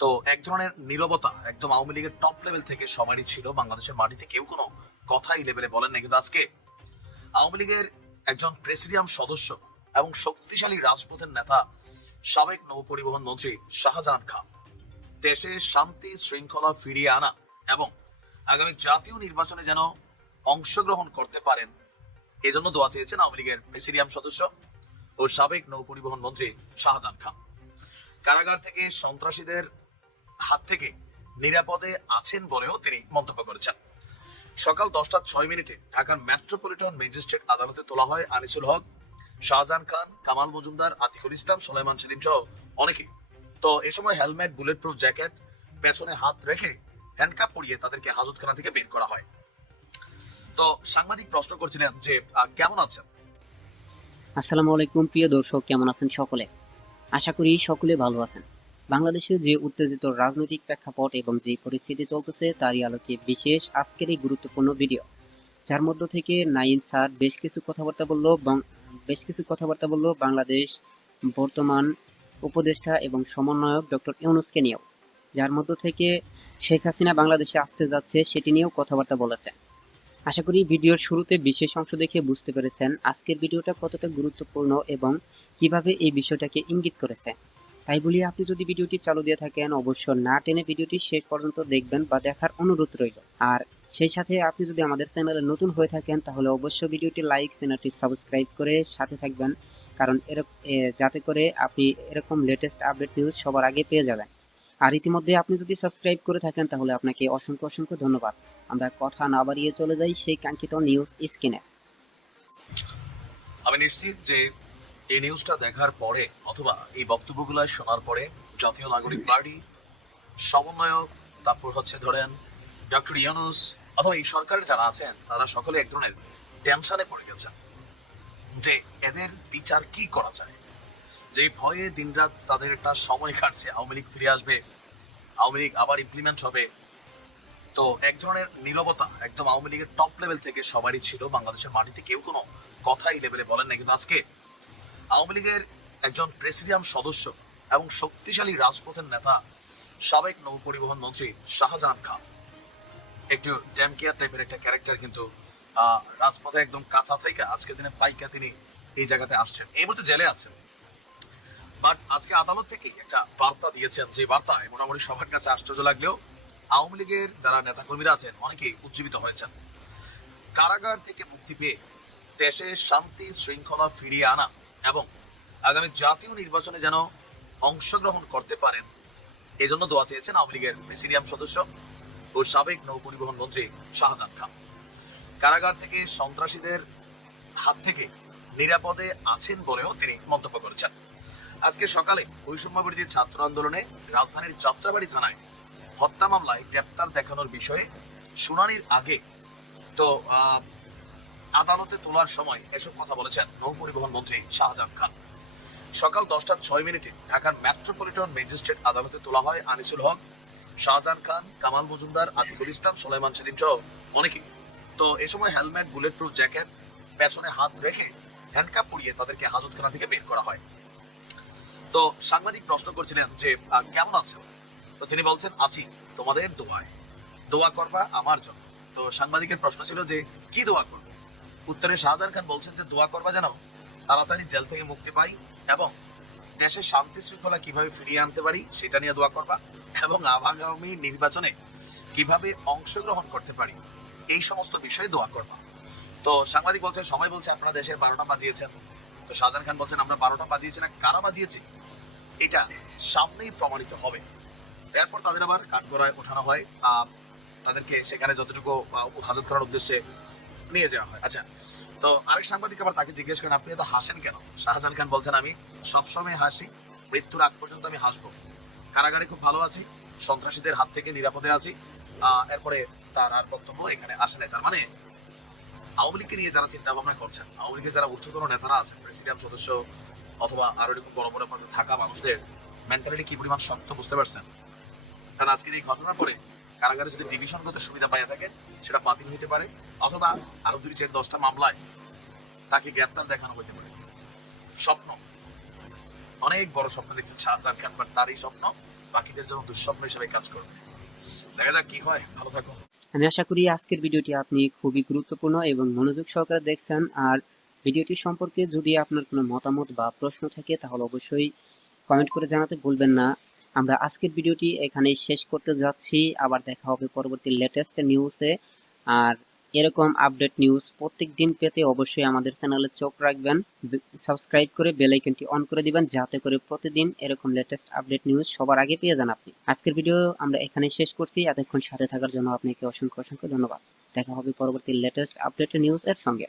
তো এক ধরনের নীরবতা একদম আওয়ামী লীগের টপ লেভেল থেকে সবারই ছিল। বাংলাদেশের মাটিতে কেউ কোনো কথাই লেভেলে বলেন না, কিন্তু আজকে আওয়ামী লীগের একজন প্রেসিডিয়াম সদস্য এবং শক্তিশালী রাজপথের নেতা সাবেক নৌপরিবহন মন্ত্রী শাহজাহান খান দেশে শান্তি শৃঙ্খলা ফিরিয়ে আনা এবং আগামী জাতীয় নির্বাচনে যেন অংশগ্রহণ করতে পারেন এজন্য দোয়া চেয়েছেন আওয়ামী লীগের প্রেসিডিয়াম সদস্য ও সাবেক নৌপরিবহন মন্ত্রী শাহজাহান খান। কারাগার থেকে সন্ত্রাসীদের হাত থেকে নিরাপদে আছেন বলেও তিনি মন্তব্য করেছেন। সকাল 10টা 6 মিনিটে ঢাকার মেট্রোপলিটন ম্যাজিস্ট্রেট আদালতে তোলা হয় আনিসুল হক, শাহজাহান খান, কামাল মজুমদার, আতিকুল ইসলাম, সোলাইমান সেলিম সহ অনেকে। তো এ সময় হেলমেট, বুলেট প্রুফ জ্যাকেট, পেছনে হাত রেখে হ্যান্ডকাপ পরিয়ে তাদেরকে হাজতখানা থেকে বের করা হয়। তো সাংবাদিক প্রশ্ন করছিলেন যে কেমন আছেন? আসসালামু আলাইকুম প্রিয় দর্শক, কেমন আছেন সকলে? আশা করি সকলে ভালো আছেন। বাংলাদেশে যে উত্তেজিত রাজনৈতিক প্রেক্ষাপট এবং যে পরিস্থিতি চলতেছে তারই আলোকে বিশেষ আজকের এই গুরুত্বপূর্ণ ভিডিও, যার মধ্য থেকে নাইম স্যার বেশ কিছু কথাবার্তা বলল বাংলাদেশ বর্তমান উপদেষ্টা এবং সমন্বয়ক ডক্টর ইউনূসকে নিয়েও, যার মধ্য থেকে শেখ হাসিনা বাংলাদেশে আসতে যাচ্ছে সেটি নিয়েও কথাবার্তা বলেছে। আশা করি ভিডিওর শুরুতে বিশেষ অংশ দেখে বুঝতে পেরেছেন আজকের ভিডিওটা কতটা গুরুত্বপূর্ণ এবং কিভাবে এই বিষয়টাকে ইঙ্গিত করেছে। তাই বলি আপনি যদি ভিডিওটি চালু দিয়ে থাকেন অবশ্য না টেনে ভিডিওটি শেষ পর্যন্ত দেখবেন বা দেখার অনুরোধ রইল। আর সেই সাথে আপনি যদি আমাদের চ্যানেলে নতুন হয়ে থাকেন তাহলে অবশ্যই ভিডিওটি লাইক, চ্যানেলটি সাবস্ক্রাইব করে সাথে থাকবেন, কারণ যাতে করে আপনি এরকম লেটেস্ট আপডেট নিউজ সবার আগে পেয়ে যাবেন। আর ইতিমধ্যে আপনি যদি সাবস্ক্রাইব করে থাকেন তাহলে আপনাকে অসংখ্য ধন্যবাদ। আমরা কথা না বাড়িয়ে চলে যাই সেই কাঙ্ক্ষিত নিউজ স্ক্রিনে। আমি নিশ্চিত যে এই নিউজটা দেখার পরে অথবা এই বক্তব্যগুলো শোনার পরে জাতীয় নাগরিক পার্টি সমন্বয়ক, তারপর হচ্ছে ধরেন ডক্টর ইউনূস অথবা এই সরকারের যারা আছেন তারা সকলে এক ধরনের টেনশনে পড়ে গেছেন যে এদের বিচার কি করা যায়। যে ভয়ে দিনরাত তাদের একটা সময় কাটছে, আওয়ামী লীগ ফিরে আসবে, আওয়ামী লীগ আবার ইমপ্লিমেন্ট হবে। তো এক ধরনের নীরবতা একদম আওয়ামী লীগের টপ লেভেল থেকে সবারই ছিল। বাংলাদেশের মাটিতে কেউ কোনো কথাই লেভেলে বলেন না, কিন্তু আজকে আওয়ামী লীগের একজন প্রেসিডিয়াম সদস্য এবং শক্তিশালী রাজপথের নেতা সাবেক নৌপরিবহন মন্ত্রী শাহজাহান খান, একটু ড্যামকেয়ার টাইপের একটা ক্যারেক্টার, কিন্তু রাজপথে একদম কাঁচা থেকে আজকের দিনে পাইকা তিনি এই জায়গাতে আসছেন, এই মুহূর্তে জেলে আছেন। বাট আজকে আদালত থেকে একটা বার্তা দিয়েছেন, যে বার্তায় মোটামুটি সবার কাছে আশ্চর্য লাগলেও আওয়ামী লীগের যারা নেতাকর্মীরা আছেন অনেকেই উজ্জীবিত হয়েছেন। কারাগার থেকে মুক্তি পেয়ে দেশে শান্তি শৃঙ্খলা ফিরিয়ে আনা এবং আগামী জাতীয় নির্বাচনে যেন অংশগ্রহণ করতে পারেন এজন্য দোয়া চেয়েছেন আওয়ামী লীগের প্রেসিডিয়াম সদস্য ও সাবেক নৌপরিবহন মন্ত্রী শাহজাহান খান। কারাগার থেকে সন্ত্রাসীদের হাত থেকে নিরাপদে আছেন বলেও তিনি মন্তব্য করেছেন। আজকে সকালে বৈষম্য বিরোধী ছাত্র আন্দোলনে রাজধানীর যাত্রাবাড়ি থানায় হত্যা মামলায় গ্রেপ্তার দেখানোর বিষয়ে শুনানির আগে তো আদালতে তোলার সময় এসব কথা বলেছেন নৌপরিবহন মন্ত্রী শাহজাহান খান। সকাল 10টা 6 মিনিটে ঢাকার মেট্রোপলিটন ম্যাজিস্ট্রেট আদালতে তোলা হয় আনিসুল হক, শাহজাহান খান, কামাল মজুমদার, আতিকুল ইসলাম, সোলাইমান সেলিম সহ অনেকে। তো এ সময় হেলমেট, বুলেট প্রুফ জ্যাকেট, পেছনে হাত রেখে হ্যান্ডকাপ পরিয়ে তাদেরকে হাজতখানা থেকে বের করা হয়। তো সাংবাদিক প্রশ্ন করছিলেন যে কেমন আছেন? তো তিনি বলছেন, আছি তোমাদের দোয়ায়, দোয়া করবা আমার জন্য। তো সাংবাদিকের প্রশ্ন ছিল যে কি দোয়া করবে? উত্তরে শাহজাহান খান বলছেন যে দোয়া করবা যেন তাড়াতাড়ি জেল থেকে মুক্তি পাই এবং দেশে শান্তি শৃঙ্খলা কিভাবে ফিরিয়ে আনতে পারি সেটা নিয়ে দোয়া করবা, এবং আগামী নির্বাচনে কিভাবে অংশগ্রহণ করতে পারি এই সমস্ত বিষয়ে দোয়া করবা। তো সাংবাদিক বলছেন, সময় বলছে আপনারা দেশের 12টা বাজিয়েছেন। তো শাহজাহান খান বলছেন, আমরা 12টা বাজিয়েছি না, কারা বাজিয়েছি এটা সামনেই প্রমাণিত হবে। এরপর তাদের আবার কাঠগড়ায় ওঠানো হয়, তাদেরকে সেখানে যতটুকু হাজত করার উদ্দেশ্যে নিয়ে যাওয়া হয়। আচ্ছা, তো আরেক সাংবাদিক আবার তাকে জিজ্ঞেস করেন, আপনি এত হাসেন কেন? শাহজাহান খান বলছেন, আমি সবসময় হাসি, মৃত্যুর আগ পর্যন্ত আমি হাসবো। কারাগারে খুব ভালো আছি, সন্ত্রাসীদের হাত থেকে নিরাপদে আছি। এরপরে তার আর বক্তব্য এখানে আসে নাই। তার মানে আওয়ামী লীগকে নিয়ে যারা চিন্তা ভাবনা করছেন, আওয়ামী লীগের যারা ঊর্ধ্বতন নেতারা আছেন, প্রেসিডিয়াম সদস্য অথবা আরো এরকম বড় বড় পদে থাকা মানুষদের মেন্টালিটি কি পরিমাণ শক্ত বুঝতে পারছেন? কারণ আজকের এই ঘটনার পরে কারাগারে যদি ডিভিশনগত সুবিধা পাইয়া থাকে সেটা বাতিল হইতে পারে, অথবা আরো 2-4-10টা মামলায় তাকে গ্রেপ্তার দেখানো হইতে পারে। স্বপ্ন, অনেক বড় স্বপ্ন দেখছেন শাহজাহান খান, বাট তার এই স্বপ্ন বাকিদের জন্য দুঃস্বপ্ন হিসেবে কাজ করবে। দেখা যাক কি হয়। ভালো থাকুন। আমি আশা করি আজকের ভিডিওটি আপনি খুবই গুরুত্বপূর্ণ এবং মনোযোগ সহকারে দেখছেন। আর ভিডিওটি সম্পর্কে যদি আপনার কোনো মতামত বা প্রশ্ন থাকে তাহলে অবশ্যই কমেন্ট করে জানাতে ভুলবেন না। আমরা আজকের ভিডিওটি এখানেই শেষ করতে যাচ্ছি। আবার দেখা হবে পরবর্তী লেটেস্ট নিউজে। আর এরকম আপডেট নিউজ প্রত্যেক দিন পেতে অবশ্যই আমাদের চ্যানেলে চোখ রাখবেন। সাবস্ক্রাইব করে বেল আইকনটি অন করে দিবেন যাতে করে প্রতিদিন এরকম লেটেস্ট আপডেট নিউজ সবার আগে পেয়ে যান আপনি। আজকের ভিডিও আমরা এখানেই শেষ করছি। এতক্ষণ সাথে থাকার জন্য আপনাকে অসংখ্য অসংখ্য ধন্যবাদ। দেখা হবে পরবর্তী লেটেস্ট আপডেট নিউজ এর সঙ্গে।